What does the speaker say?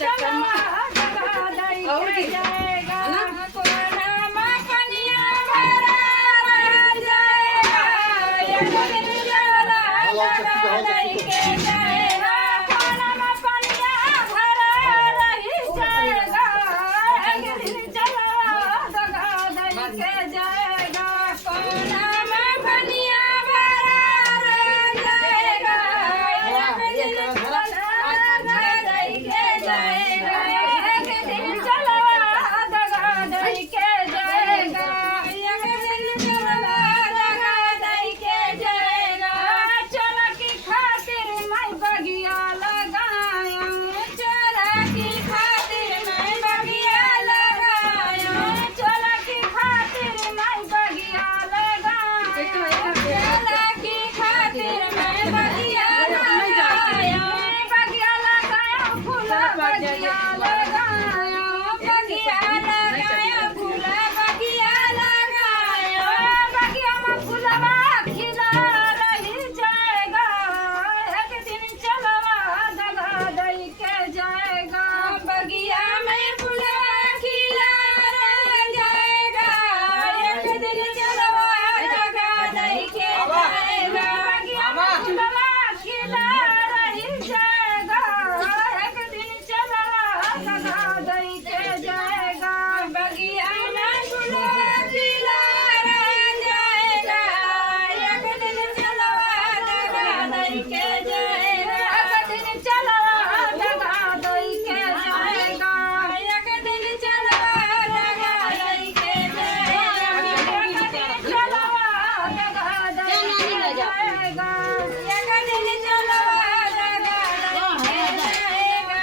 चक्कर में और की जाएगा कोना में कनिया भरा जाएगा एक दिन जला दई के जाएगा कोना में कनिया भरा रही जाएगा एक दिन जला दई के जाएगा कोना में कनिया भरा जाएगा एक दिन जला दई के जाएगा एक दिन जला दई के जाएगा एक दिन जला दई के जाएगा चला की खातिर मैं बगिया लगाया चला की खातिर मैं बगिया लगाया चला की खातिर मैं बगिया लगाया चला की खातिर मैं बगिया लगाया बगिया लगाया फूल बगिया लगाया बगिया लगाया फूल बगिया लगाया बगिया में फूलवा खिला रही जाएगा एक दिन चलवा दगा दई के जाएगा बगिया में फूलवा खिला रह जाएगा एक दिन चलवा दगा दई के जाएगा बगिया में फूलवा खिला रही जाएगा एक दिन चलवा दगा दई के जाएगा बगिया में फूलवा खिला रह जाएगा एक दिन चलवा दगा दई के जाएगा एक दिन चलवा दगा दई के जाएगा एक दिन चलवा दगा दई के जाएगा एक दिन चलवा दगा दई के जाएगा एक दिन चलवा दगा दई के जाएगा